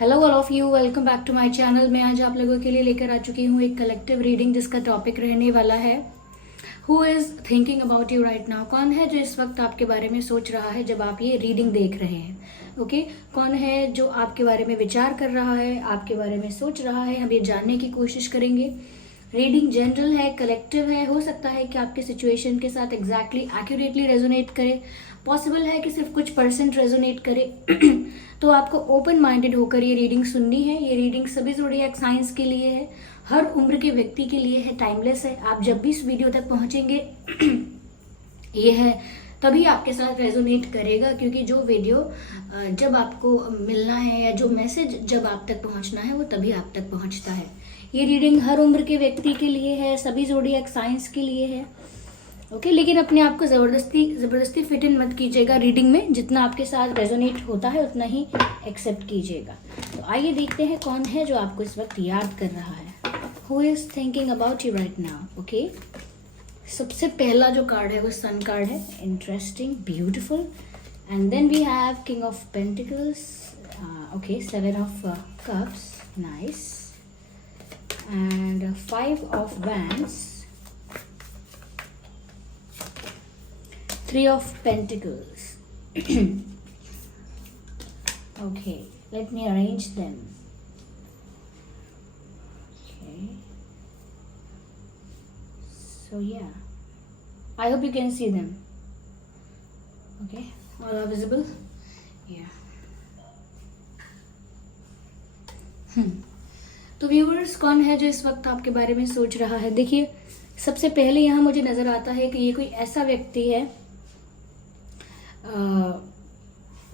Hello all of you, welcome back to my channel. मैं आज आप लोगों के लिए लेकर आ चुकी हूँ एक कलेक्टिव रीडिंग जिसका टॉपिक रहने वाला है who is thinking about you right now. कौन है जो इस वक्त आपके बारे में सोच रहा है जब आप ये रीडिंग देख रहे हैं। ओके कौन है जो आपके बारे में विचार कर रहा है, आपके बारे में सोच रहा है, हम ये जानने की कोशिश करेंगे। रीडिंग जनरल है, कलेक्टिव है, हो सकता है कि आपके सिचुएशन के साथ एग्जैक्टली एक्यूरेटली रेजोनेट करे, पॉसिबल है कि सिर्फ कुछ परसेंट रेजोनेट करे। तो आपको ओपन माइंडेड होकर ये रीडिंग सुननी है। ये रीडिंग सभी ज़ोडिएक साइंस के लिए है, हर उम्र के व्यक्ति के लिए है, टाइमलेस है। आप जब भी इस वीडियो तक पहुंचेंगे ये है तभी आपके साथ रेजोनेट करेगा, क्योंकि जो वीडियो जब आपको मिलना है या जो मैसेज जब आप तक पहुंचना है वो तभी आप तक पहुंचता है। ये रीडिंग हर उम्र के व्यक्ति के लिए है, सभी ज़ोडिएक साइंस के लिए है। ओके लेकिन अपने आप को ज़बरदस्ती फिट इन मत कीजिएगा रीडिंग में, जितना आपके साथ रेजोनेट होता है उतना ही एक्सेप्ट कीजिएगा। तो आइए देखते हैं कौन है जो आपको इस वक्त याद कर रहा है, who is thinking about you right now. Okay सबसे पहला जो कार्ड है वो सन कार्ड है, interesting, beautiful. And then we have king of pentacles, okay seven of cups, nice, and five of wands, Three of Pentacles. Okay, let me arrange them. Okay. So yeah, I hope you can see them. Okay, all are visible. Yeah. तो viewers कौन है जो इस वक्त आपके बारे में सोच रहा है। देखिए सबसे पहले यहाँ मुझे नज़र आता है कि ये कोई ऐसा व्यक्ति है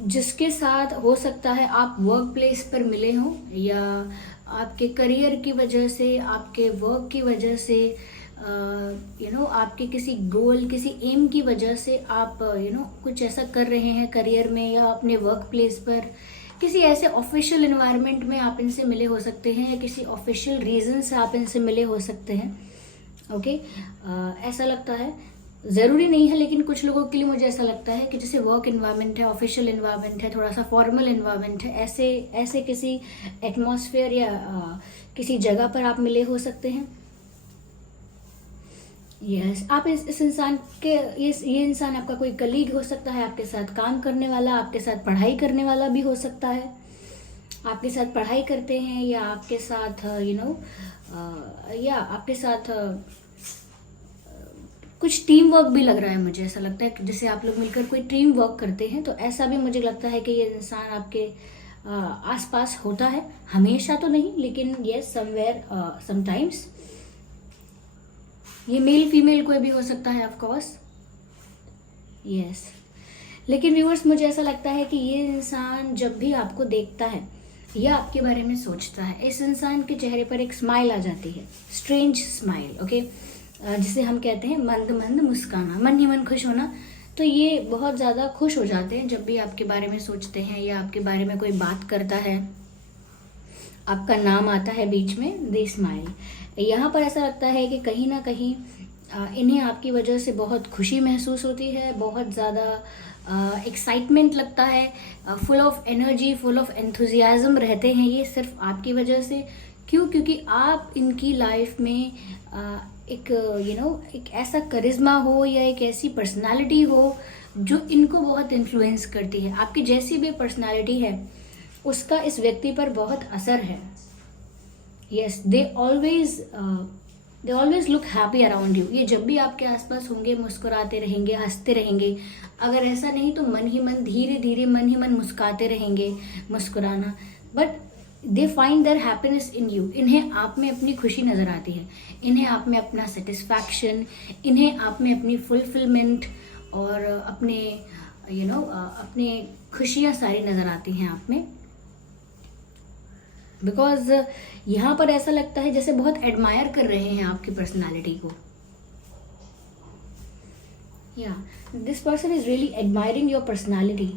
जिसके साथ हो सकता है आप वर्क प्लेस पर मिले हों, या आपके करियर की वजह से, आपके वर्क की वजह से, आपके किसी गोल, किसी एम की वजह से आप कुछ ऐसा कर रहे हैं करियर में या अपने वर्क प्लेस पर। किसी ऐसे ऑफिशियल एनवायरनमेंट में आप इनसे मिले हो सकते हैं, या किसी ऑफिशियल रीज़न से आप इनसे मिले हो सकते हैं। ओके ऐसा लगता है, ज़रूरी नहीं है लेकिन कुछ लोगों के लिए मुझे ऐसा लगता है कि जैसे वर्क एनवायरनमेंट है, ऑफिशियल एनवायरनमेंट है, थोड़ा सा फॉर्मल एनवायरनमेंट है, ऐसे किसी एटमॉस्फेयर या किसी जगह पर आप मिले हो सकते हैं। यस आप इस इंसान के ये इंसान आपका कोई कलीग हो सकता है, आपके साथ काम करने वाला, आपके साथ पढ़ाई करने वाला भी हो सकता है। आपके साथ पढ़ाई करते हैं या आपके साथ या आपके साथ कुछ टीम वर्क भी लग रहा है। मुझे ऐसा लगता है कि जैसे आप लोग मिलकर कोई टीम वर्क करते हैं, तो ऐसा भी मुझे लगता है कि ये इंसान आपके आसपास होता है। हमेशा तो नहीं लेकिन यस समवेयर समटाइम्स। ये मेल फीमेल कोई भी हो सकता है ऑफ कोर्स, यस। लेकिन व्यूअर्स मुझे ऐसा लगता है कि ये इंसान जब भी आपको देखता है या आपके बारे में सोचता है, इस इंसान के चेहरे पर एक स्माइल आ जाती है, स्ट्रेंज स्माइल। ओके जिसे हम कहते हैं मंद मंद मुस्काना, मन ही मन खुश होना। तो ये बहुत ज़्यादा खुश हो जाते हैं जब भी आपके बारे में सोचते हैं या आपके बारे में कोई बात करता है, आपका नाम आता है बीच में, दे स्माइल। यहाँ पर ऐसा लगता है कि कहीं ना कहीं इन्हें आपकी वजह से बहुत खुशी महसूस होती है, बहुत ज़्यादा एक्साइटमेंट लगता है, full of energy, full of enthusiasm रहते हैं ये सिर्फ आपकी वजह से। क्यों? क्योंकि आप इनकी लाइफ में एक ऐसा करिश्मा हो या एक ऐसी पर्सनालिटी हो जो इनको बहुत इन्फ्लुएंस करती है। आपकी जैसी भी पर्सनालिटी है उसका इस व्यक्ति पर बहुत असर है। Yes they always look happy around you. ये जब भी आपके आसपास होंगे मुस्कुराते रहेंगे, हंसते रहेंगे। अगर ऐसा नहीं तो मन ही मन, धीरे धीरे मन ही मन मुस्कुराते रहेंगे, मुस्कुराना। But they find their happiness in you. इन्हें आप में अपनी खुशी नज़र आती है, इन्हें आप में अपना सेटिस्फैक्शन, इन्हें आप में अपनी फुलफिलमेंट और अपने अपने खुशियाँ सारी नज़र आती हैं आप में। बिकॉज यहाँ पर ऐसा लगता है जैसे बहुत एडमायर कर रहे हैं आपकी पर्सनालिटी को। या this person is really admiring your personality.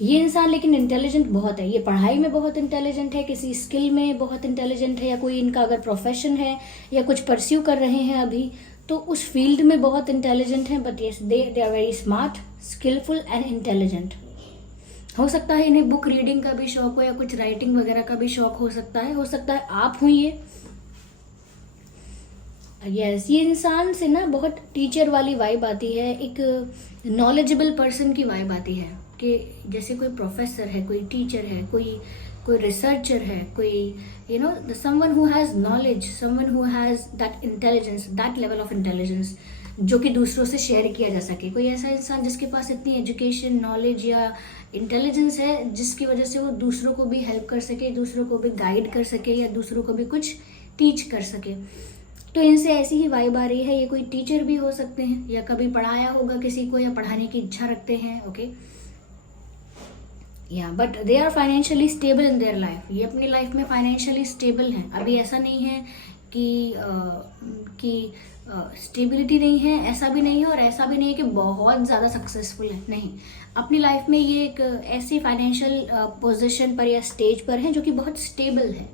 ये इंसान लेकिन इंटेलिजेंट बहुत है, ये पढ़ाई में बहुत इंटेलिजेंट है, किसी स्किल में बहुत इंटेलिजेंट है, या कोई इनका अगर प्रोफेशन है या कुछ परस्यू कर रहे हैं अभी तो उस फील्ड में बहुत इंटेलिजेंट हैं। But yes they are very smart, skilful and intelligent. हो सकता है इन्हें बुक रीडिंग का भी शौक हो या कुछ राइटिंग वगैरह का भी शौक हो सकता है आप हुई ये। यस, ये इंसान से ना बहुत टीचर वाली वाइब आती है, एक नॉलेजेबल पर्सन की वाइब आती है कि जैसे कोई प्रोफेसर है, कोई टीचर है, कोई कोई रिसर्चर है, कोई someone who has knowledge, someone who has that intelligence, that level of intelligence जो कि दूसरों से शेयर किया जा सके। कोई ऐसा इंसान जिसके पास इतनी एजुकेशन, नॉलेज या इंटेलिजेंस है जिसकी वजह से वो दूसरों को भी हेल्प कर सके, दूसरों को भी गाइड कर सके या दूसरों को भी कुछ टीच कर सके। तो इनसे ऐसी ही वाइब आ रही है। ये कोई टीचर भी हो सकते हैं या कभी पढ़ाया होगा किसी को या पढ़ाने की इच्छा रखते हैं। ओके, या but they are financially stable in their life. ये अपनी लाइफ में फाइनेंशियली स्टेबल हैं। अभी ऐसा नहीं है कि स्टेबिलिटी नहीं है, ऐसा भी नहीं है और ऐसा भी नहीं है कि बहुत ज़्यादा सक्सेसफुल है। नहीं, अपनी लाइफ में ये एक ऐसी फाइनेंशियल पोजीशन पर या स्टेज पर है जो कि बहुत स्टेबल है।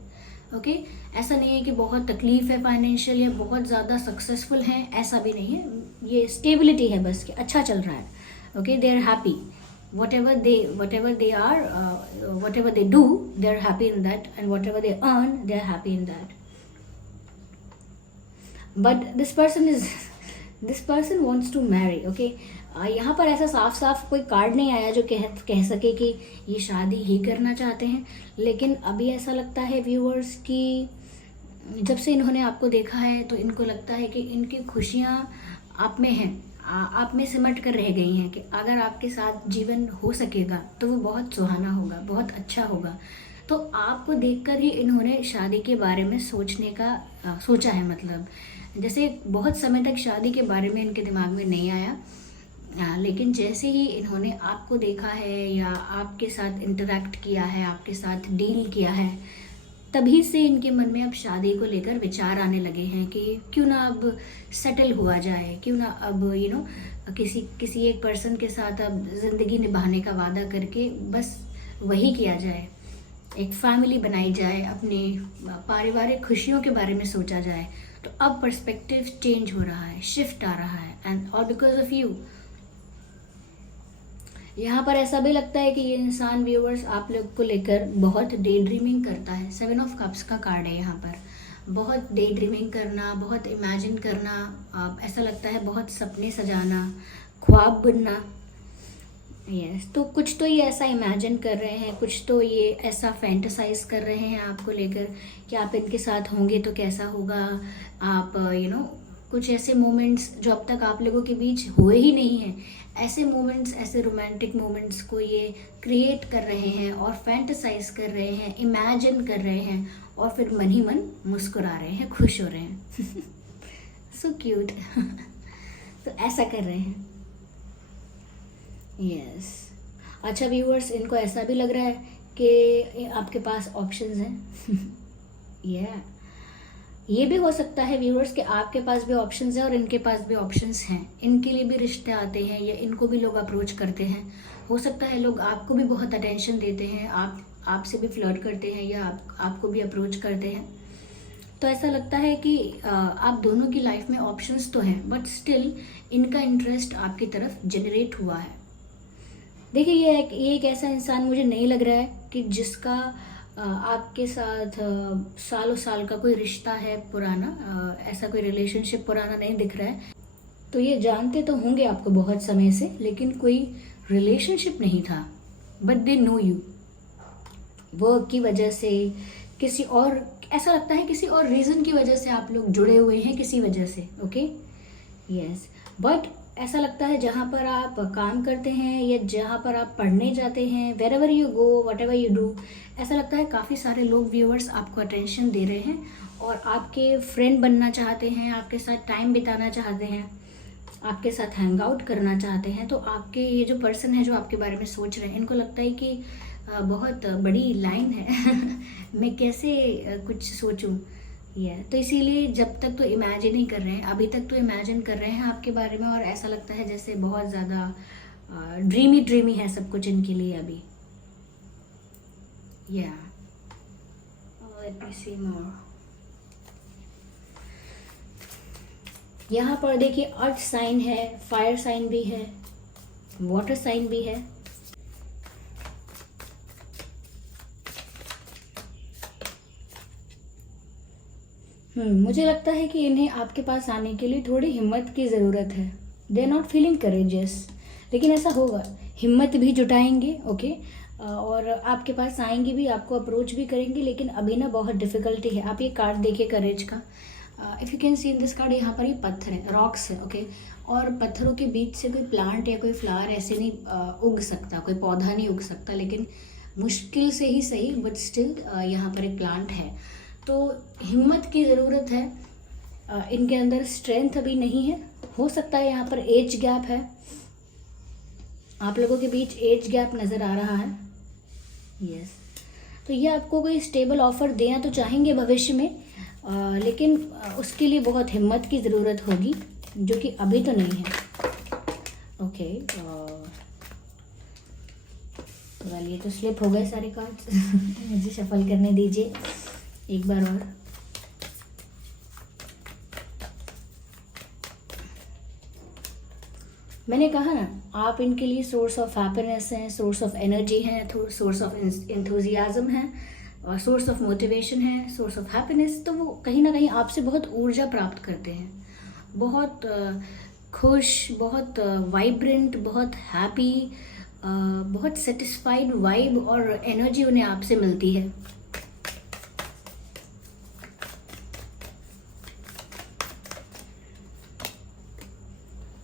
ओके, ऐसा नहीं है कि बहुत तकलीफ है फाइनेंशियल या बहुत ज़्यादा सक्सेसफुल हैं, ऐसा भी नहीं है। ये स्टेबिलिटी है बस कि अच्छा चल रहा है। Okay, they are happy whatever they are, whatever they do, they are happy in that, and whatever they earn, they are happy in that. But this person wants to marry. Okay, यहाँ पर ऐसा साफ साफ कोई card नहीं आया जो कह सके कि ये शादी ही करना चाहते हैं, लेकिन अभी ऐसा लगता है व्यूअर्स कि जब से इन्होंने आपको देखा है तो इनको लगता है कि इनकी खुशियाँ आप में हैं, आप में सिमट कर रह गई हैं कि अगर आपके साथ जीवन हो सकेगा तो वो बहुत सुहाना होगा, बहुत अच्छा होगा। तो आपको देखकर ही इन्होंने शादी के बारे में सोचा है। मतलब जैसे बहुत समय तक शादी के बारे में इनके दिमाग में नहीं आया, लेकिन जैसे ही इन्होंने आपको देखा है या आपके साथ इंटरेक्ट किया है, आपके साथ डील किया है, तभी से इनके मन में अब शादी को लेकर विचार आने लगे हैं कि क्यों ना अब सेटल हुआ जाए, क्यों ना अब किसी एक पर्सन के साथ अब ज़िंदगी निभाने का वादा करके बस वही किया जाए, एक फैमिली बनाई जाए, अपने पारिवारिक खुशियों के बारे में सोचा जाए। तो अब पर्सपेक्टिव चेंज हो रहा है, शिफ्ट आ रहा है, and all because of you. यहाँ पर ऐसा भी लगता है कि ये इंसान व्यूअर्स आप लोग को लेकर बहुत डे ड्रीमिंग करता है। 7 ऑफ कप्स का कार्ड है यहाँ पर। बहुत डे ड्रीमिंग करना, बहुत इमेजिन करना, ऐसा लगता है बहुत सपने सजाना, ख्वाब बुनना। यस, तो कुछ तो ये ऐसा इमेजिन कर रहे हैं, कुछ तो ये ऐसा फैंटेसाइज कर रहे हैं आपको लेकर कि आप इनके साथ होंगे तो कैसा होगा। आप कुछ ऐसे मोमेंट्स जो अब तक आप लोगों के बीच हुए ही नहीं हैं, ऐसे मोमेंट्स, ऐसे रोमांटिक मोमेंट्स को ये क्रिएट कर रहे हैं और फैंटेसाइज कर रहे हैं, इमेजिन कर रहे हैं और फिर मन ही मन मुस्कुरा रहे हैं, खुश हो रहे हैं। So cute. तो ऐसा कर रहे हैं। यस, अच्छा व्यूअर्स, इनको ऐसा भी लग रहा है कि आपके पास ऑप्शंस हैं। ये भी हो सकता है व्यूअर्स कि आपके पास भी ऑप्शंस हैं और इनके पास भी ऑप्शंस हैं। इनके लिए भी रिश्ते आते हैं या इनको भी लोग अप्रोच करते हैं। हो सकता है लोग आपको भी बहुत अटेंशन देते हैं, आपसे भी फ्लर्ट करते हैं या आपको भी अप्रोच करते हैं। तो ऐसा लगता है कि आप दोनों की लाइफ में ऑप्शंस तो हैं, बट स्टिल इनका इंटरेस्ट आपकी तरफ जनरेट हुआ है। देखिए, ये एक ऐसा इंसान मुझे नहीं लग रहा है कि जिसका आपके साथ सालों साल का कोई रिश्ता है पुराना, ऐसा कोई रिलेशनशिप पुराना नहीं दिख रहा है। तो ये जानते तो होंगे आपको बहुत समय से, लेकिन कोई रिलेशनशिप नहीं था, but they know you. Work की वजह से, किसी और, ऐसा लगता है किसी और रीज़न की वजह से आप लोग जुड़े हुए हैं, किसी वजह से। ओके, यस, बट ऐसा लगता है जहाँ पर आप काम करते हैं या जहाँ पर आप पढ़ने जाते हैं, wherever you go, whatever you do, ऐसा लगता है काफ़ी सारे लोग व्यूअर्स आपको अटेंशन दे रहे हैं और आपके फ्रेंड बनना चाहते हैं, आपके साथ टाइम बिताना चाहते हैं, आपके साथ हैंग आउट करना चाहते हैं। तो आपके ये जो पर्सन है जो आपके बारे में सोच रहे हैं, इनको लगता है कि बहुत बड़ी लाइन है मैं कैसे कुछ सोचूं। तो इसीलिए जब तक तो इमेजिन ही कर रहे हैं, अभी तक तो इमेजिन कर रहे हैं आपके बारे में, और ऐसा लगता है जैसे बहुत ज़्यादा ड्रीमी है सब कुछ इनके लिए अभी। लेट मी सी मोर। यहाँ पर देखिए, अर्थ साइन है, फायर साइन भी है, वाटर साइन भी है। मुझे लगता है कि इन्हें आपके पास आने के लिए थोड़ी हिम्मत की ज़रूरत है। They are not feeling courageous, लेकिन ऐसा होगा, हिम्मत भी जुटाएंगे, ओके, और आपके पास आएंगे भी, आपको अप्रोच भी करेंगे, लेकिन अभी ना बहुत डिफ़िकल्टी है। आप ये कार्ड देखिए करेज का, if you can see in this card, यहाँ पर ये पत्थर है, रॉक्स है, ओके, और पत्थरों के बीच से कोई प्लांट या कोई फ्लावर ऐसे नहीं उग सकता, कोई पौधा नहीं उग सकता, लेकिन मुश्किल से ही सही, बट स्टिल यहाँ पर एक प्लांट है। तो हिम्मत की ज़रूरत है, इनके अंदर स्ट्रेंथ अभी नहीं है। हो सकता है यहाँ पर एज गैप है, आप लोगों के बीच एज गैप नज़र आ रहा है। यस, तो ये आपको कोई स्टेबल ऑफर देना तो चाहेंगे भविष्य में, लेकिन उसके लिए बहुत हिम्मत की ज़रूरत होगी, जो कि अभी तो नहीं है। ओके, वेल ये तो स्लिप हो गए सारे कार्ड्स। मुझे शफल करने दीजिए एक बार और। मैंने कहा ना, आप इनके लिए सोर्स ऑफ हैप्पीनेस हैं, सोर्स ऑफ एनर्जी हैं, सोर्स ऑफ एंथुजियाज्म है, और सोर्स ऑफ मोटिवेशन है, सोर्स ऑफ हैप्पीनेस। तो वो कहीं ना कहीं आपसे बहुत ऊर्जा प्राप्त करते हैं, बहुत खुश, बहुत वाइब्रेंट, बहुत हैप्पी, बहुत सेटिस्फाइड वाइब और एनर्जी उन्हें आपसे मिलती है।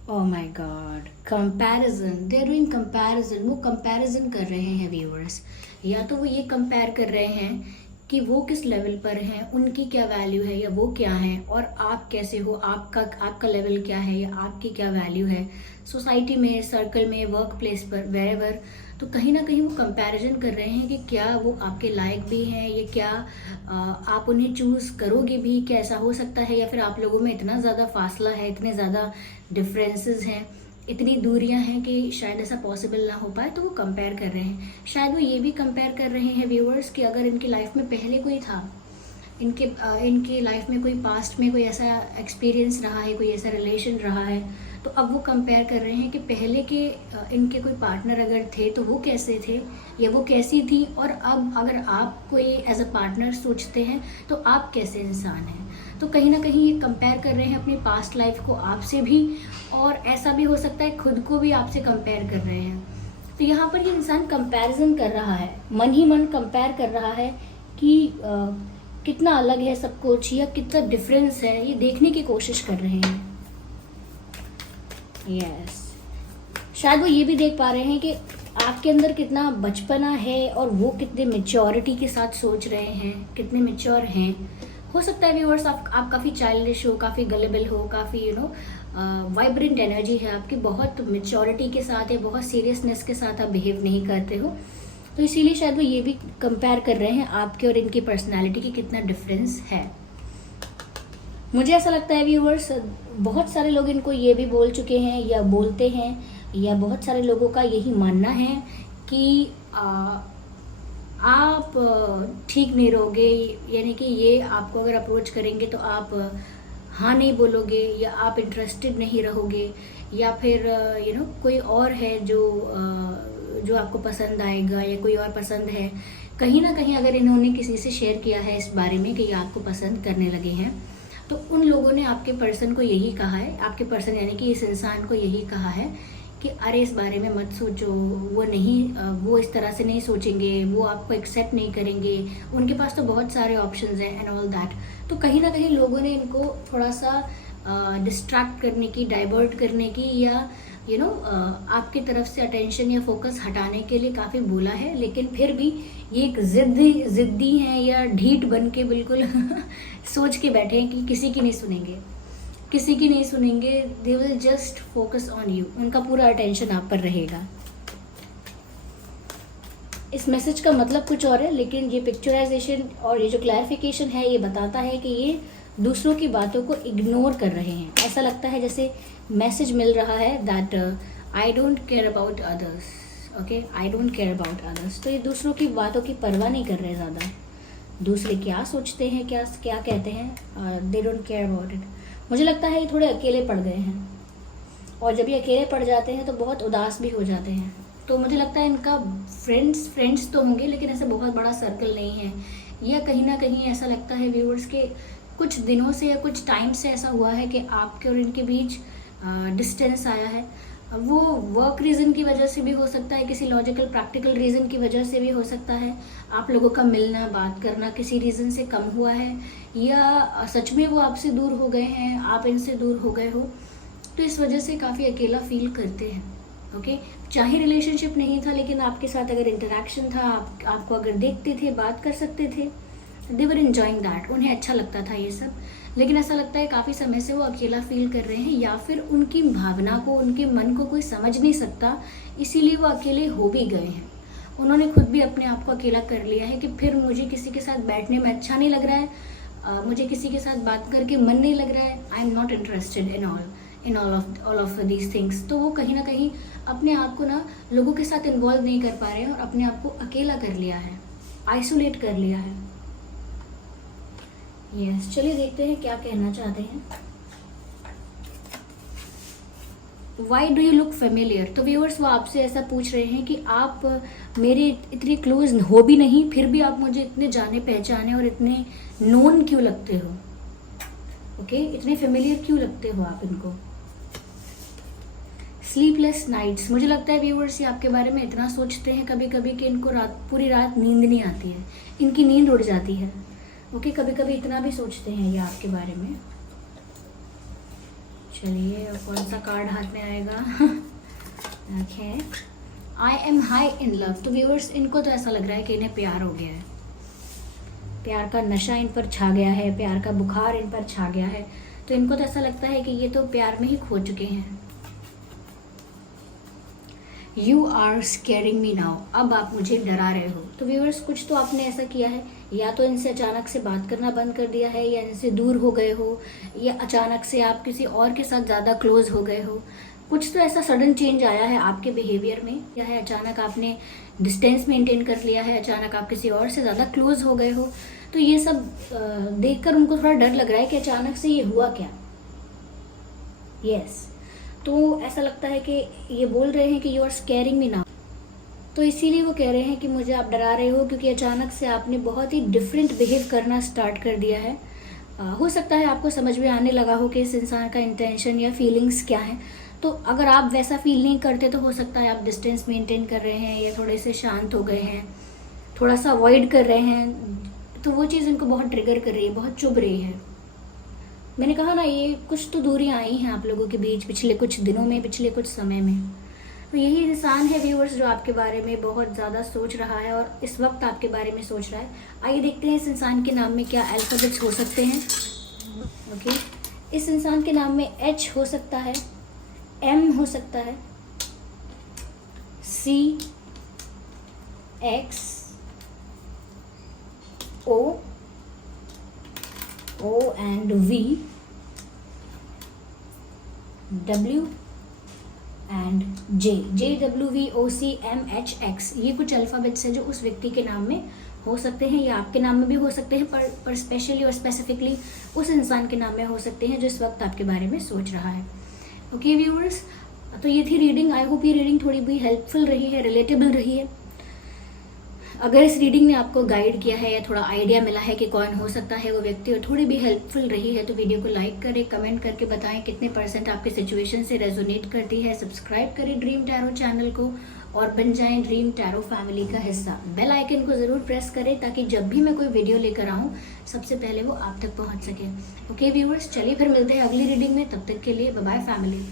Oh my God, comparison, they are doing comparison. वो कंपैरिजन कर रहे हैं व्यूअर्स, या तो वो ये कंपेयर कर रहे हैं कि वो किस लेवल पर हैं, उनकी क्या वैल्यू है या वो क्या है, और आप कैसे हो, आपका लेवल क्या है या आपकी क्या वैल्यू है सोसाइटी में, सर्कल में, वर्क प्लेस पर, वेरेवर। तो कहीं ना कहीं वो कंपैरिजन कर रहे हैं कि क्या वो आपके लायक भी हैं, या क्या आप उन्हें चूज़ करोगे भी, क्या ऐसा हो सकता है, या फिर आप लोगों में इतना ज़्यादा फासला है, इतने ज़्यादा डिफरेंसेस हैं, इतनी दूरियां हैं कि शायद ऐसा पॉसिबल ना हो पाए। तो वो कंपेयर कर रहे हैं। शायद वो ये भी कंपेयर कर रहे हैं व्यूअर्स कि अगर इनकी लाइफ में पहले कोई था, इनके लाइफ में कोई पास्ट में कोई ऐसा एक्सपीरियंस रहा है, कोई ऐसा रिलेशन रहा है, तो अब वो कंपेयर कर रहे हैं कि पहले के इनके कोई पार्टनर अगर थे तो वो कैसे थे या वो कैसी थी, और अब अगर आप कोई एज अ पार्टनर सोचते हैं तो आप कैसे इंसान हैं। तो कहीं ना कहीं ये कंपेयर कर रहे हैं अपनी पास्ट लाइफ को आपसे भी, और ऐसा भी हो सकता है खुद को भी आपसे कंपेयर कर रहे हैं। तो यहाँ पर ये इंसान कंपैरिजन कर रहा है, मन ही मन कंपेयर कर रहा है कि कितना अलग है सब कुछ या कितना डिफरेंस है, ये देखने की कोशिश कर रहे हैं। यस, शायद वो ये भी देख पा रहे हैं कि आपके अंदर कितना बचपना है और वो कितने मेच्योरिटी के साथ सोच रहे हैं, कितने मेच्योर हैं। हो सकता है व्यूअर्स आप काफ़ी चाइल्डिश हो, काफ़ी गलेबल हो, काफ़ी वाइब्रेंट एनर्जी है आपकी, बहुत मेच्योरिटी के साथ है, बहुत सीरियसनेस के साथ आप बिहेव नहीं करते हो। तो इसीलिए शायद वो ये भी कंपेयर कर रहे हैं आपके और इनकी पर्सनालिटी की कितना डिफरेंस है। मुझे ऐसा लगता है व्यूअर्स, बहुत सारे लोग इनको ये भी बोल चुके हैं या बोलते हैं, या बहुत सारे लोगों का यही मानना है कि आप ठीक नहीं रहोगे, यानी कि ये आपको अगर अप्रोच करेंगे तो आप हाँ नहीं बोलोगे, या आप इंटरेस्टेड नहीं रहोगे, या फिर कोई और है जो आपको पसंद आएगा, या कोई और पसंद है। कहीं ना कहीं अगर इन्होंने किसी से शेयर किया है इस बारे में कि ये आपको पसंद करने लगे हैं, तो उन लोगों ने आपके पर्सन को यही कहा है, आपके पर्सन यानी कि इस इंसान को यही कहा है कि अरे इस बारे में मत सोचो, वो इस तरह से नहीं सोचेंगे, वो आपको एक्सेप्ट नहीं करेंगे, उनके पास तो बहुत सारे ऑप्शंस हैं एंड ऑल दैट। तो कहीं ना कहीं लोगों ने इनको थोड़ा सा डिस्ट्रैक्ट करने की, डाइवर्ट करने की, या आपकी तरफ से अटेंशन या फोकस हटाने के लिए काफ़ी बोला है, लेकिन फिर भी ये एक ज़िद्दी हैं या ढीठ बन के बिल्कुल सोच के बैठे हैं कि किसी की नहीं सुनेंगे, they will just focus on you, उनका पूरा अटेंशन आप पर रहेगा। इस मैसेज का मतलब कुछ और है, लेकिन ये पिक्चराइजेशन और ये जो क्लैरिफिकेशन है ये बताता है कि ये दूसरों की बातों को इग्नोर कर रहे हैं। ऐसा लगता है जैसे मैसेज मिल रहा है that I don't care about others, okay, I don't care about others. तो ये दूसरों की बातों की परवाह नहीं कर रहे ज़्यादा, दूसरे क्या सोचते हैं, क्या कहते हैं, they don't care about it. मुझे लगता है ये थोड़े अकेले पड़ गए हैं, और जब ये अकेले पड़ जाते हैं तो बहुत उदास भी हो जाते हैं। तो मुझे लगता है इनका फ्रेंड्स तो होंगे, लेकिन ऐसा बहुत बड़ा सर्कल नहीं है, या कहीं ना कहीं ऐसा लगता है व्यूअर्स के कुछ दिनों से या कुछ टाइम से ऐसा हुआ है कि आपके और इनके बीच डिस्टेंस आया है। वो वर्क रीज़न की वजह से भी हो सकता है, किसी लॉजिकल प्रैक्टिकल रीज़न की वजह से भी हो सकता है, आप लोगों का मिलना बात करना किसी रीज़न से कम हुआ है, या सच में वो आपसे दूर हो गए हैं, आप इनसे दूर हो गए हो, तो इस वजह से काफ़ी अकेला फील करते हैं। ओके, चाहे रिलेशनशिप नहीं था लेकिन आपके साथ अगर इंटरेक्शन था, आपको अगर देखते थे, बात कर सकते थे, दे वर एंजॉइंग दैट, उन्हें अच्छा लगता था ये सब, लेकिन ऐसा लगता है काफ़ी समय से वो अकेला फील कर रहे हैं, या फिर उनकी भावना को, उनके मन को कोई समझ नहीं सकता, इसीलिए वो अकेले हो भी गए हैं। उन्होंने खुद भी अपने आप को अकेला कर लिया है कि फिर मुझे किसी के साथ बैठने में अच्छा नहीं लग रहा है, मुझे किसी के साथ बात करके मन नहीं लग रहा है, I am not interested in all of these things. तो वो कहीं ना कहीं अपने आप को ना लोगों के साथ इन्वॉल्व नहीं कर पा रहे हैं और अपने आप को अकेला कर लिया है, आइसोलेट कर लिया है। यस, चलिए देखते हैं क्या कहना चाहते हैं। Why do you look familiar? तो व्यूअर्स वो आपसे ऐसा पूछ रहे हैं कि आप मेरे इतने क्लोज हो भी नहीं, फिर भी आप मुझे इतने जाने पहचाने और इतने नोन क्यों लगते हो? ओके, इतने फेमिलियर क्यों लगते हो आप इनको? स्लीपलेस नाइट्स, मुझे लगता है व्यूअर्स ये आपके बारे में इतना सोचते हैं कभी कभी कि इनको पूरी रात नींद नहीं आती है, इनकी नींद उड़ जाती है। ओके, कभी कभी इतना भी सोचते हैं ये आपके बारे में। चलिए कौन सा कार्ड हाथ में आएगा? Okay, I am high in love. तो व्यूअर्स इनको तो ऐसा लग रहा है कि इन्हें प्यार हो गया है, प्यार का नशा इन पर छा गया है, प्यार का बुखार इन पर छा गया है, तो इनको तो ऐसा लगता है कि ये तो प्यार में ही खो चुके हैं। You are scaring me now, अब आप मुझे डरा रहे हो। तो व्यूअर्स कुछ तो आपने ऐसा किया है, या तो इनसे अचानक से बात करना बंद कर दिया है, या इनसे दूर हो गए हो, या अचानक से आप किसी और के साथ ज़्यादा क्लोज हो गए हो। कुछ तो ऐसा सडन चेंज आया है आपके बिहेवियर में, या है अचानक आपने डिस्टेंस मेंटेन कर लिया है, अचानक आप किसी और से ज़्यादा क्लोज हो गए हो। तो ये सब देखकर उनको थोड़ा डर लग रहा है कि अचानक से ये हुआ क्या। यस, तो ऐसा लगता है कि ये बोल रहे हैं कि you are scaring me now, तो इसीलिए वो कह रहे हैं कि मुझे आप डरा रहे हो, क्योंकि अचानक से आपने बहुत ही डिफरेंट बिहेव करना स्टार्ट कर दिया है। हो सकता है आपको समझ में आने लगा हो कि इस इंसान का इंटेंशन या फीलिंग्स क्या है। तो अगर आप वैसा फील नहीं करते तो हो सकता है आप डिस्टेंस मेंटेन कर रहे हैं, या थोड़े से शांत हो गए हैं, थोड़ा सा अवॉइड कर रहे हैं, तो वो चीज़ इनको बहुत ट्रिगर कर रही है, बहुत चुभ रही है। मैंने कहा ना, ये कुछ तो दूरियां आई हैं आप लोगों के बीच पिछले कुछ दिनों में, पिछले कुछ समय में। तो यही इंसान है व्यूअर्स जो आपके बारे में बहुत ज़्यादा सोच रहा है और इस वक्त आपके बारे में सोच रहा है। आइए देखते हैं इस इंसान के नाम में क्या अल्फ़ाबेट्स हो सकते हैं। ओके, इस इंसान के नाम में H हो सकता है, M हो सकता है, C, X, O and V, W and J, JWVOCMHX। ये कुछ अल्फ़ाबेट्स है जो उस व्यक्ति के नाम में हो सकते हैं, या आपके नाम में भी हो सकते हैं, पर स्पेशली और स्पेसिफिकली उस इंसान के नाम में हो सकते हैं जो इस वक्त आपके बारे में सोच रहा है। ओके व्यूअर्स, तो ये थी रीडिंग। आई होप ये रीडिंग थोड़ी भी हेल्पफुल रही है, रिलेटेबल रही है। अगर इस रीडिंग ने आपको गाइड किया है या थोड़ा आइडिया मिला है कि कौन हो सकता है वो व्यक्ति, और थोड़ी भी हेल्पफुल रही है, तो वीडियो को लाइक करें, कमेंट करके बताएं कितने % आपके सिचुएशन से रेजोनेट करती है। सब्सक्राइब करें ड्रीम टैरो चैनल को और बन जाएं ड्रीम टैरो फैमिली का हिस्सा। बेल आइकन को ज़रूर प्रेस करें ताकि जब भी मैं कोई वीडियो लेकर आऊँ सबसे पहले वो आप तक पहुँच सके। ओके व्यूअर्स, चलिए फिर मिलते हैं अगली रीडिंग में, तब तक के लिए बाय बाय फैमिली।